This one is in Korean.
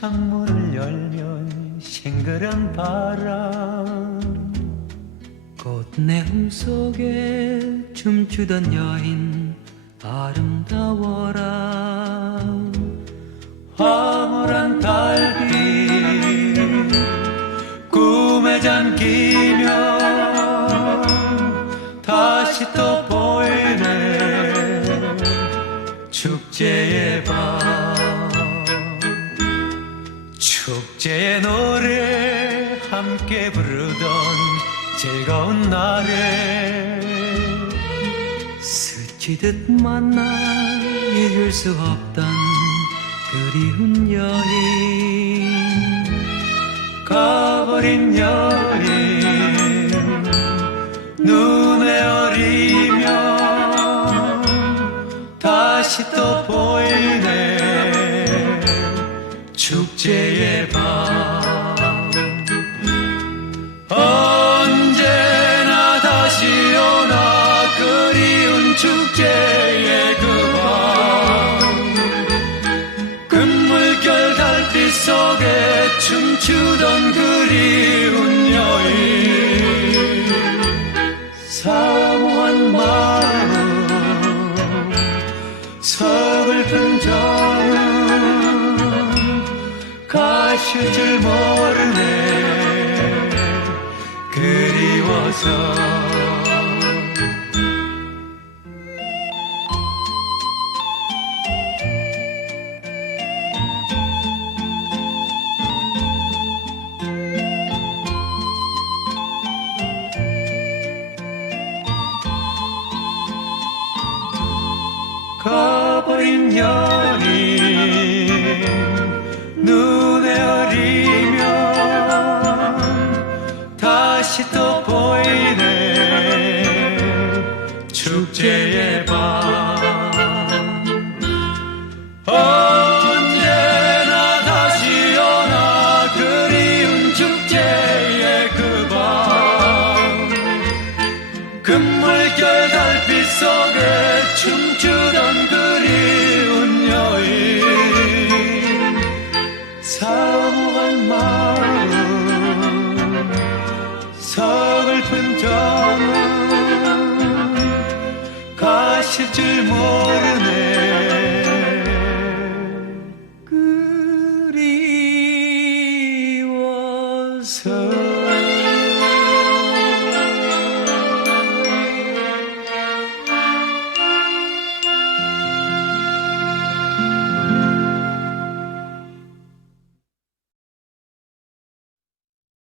창문을 열면 싱그런 바람. 꽃내음 속에 춤추던 여인 아름다워라. 황홀한 달빛 꿈에 잠기며 다시 또 보이네. 축제의 밤 축제의 노래 함께 부르던 즐거운 날에 스치듯 만나 잊을 수 없던 그리운 여인. 가버린 여인 눈에 어리며 다시 또 보이네 축제의 밤? 언제나 다시 오나 그리운 축제의 그밤? 금물결 달빛 속에 춤추던 그리운 여인. 사모한 마음 서글픈 정음 가실 줄 모르네. 그리워서. 가버린 여인 축제의 밤. 언제나 다시 오나 그리운 축제의 그밤. 금물결 달빛 속에 춤추던 그리운 여인. 사모한 마음 서글픈 정 것일 줄 모르네. 그리워서.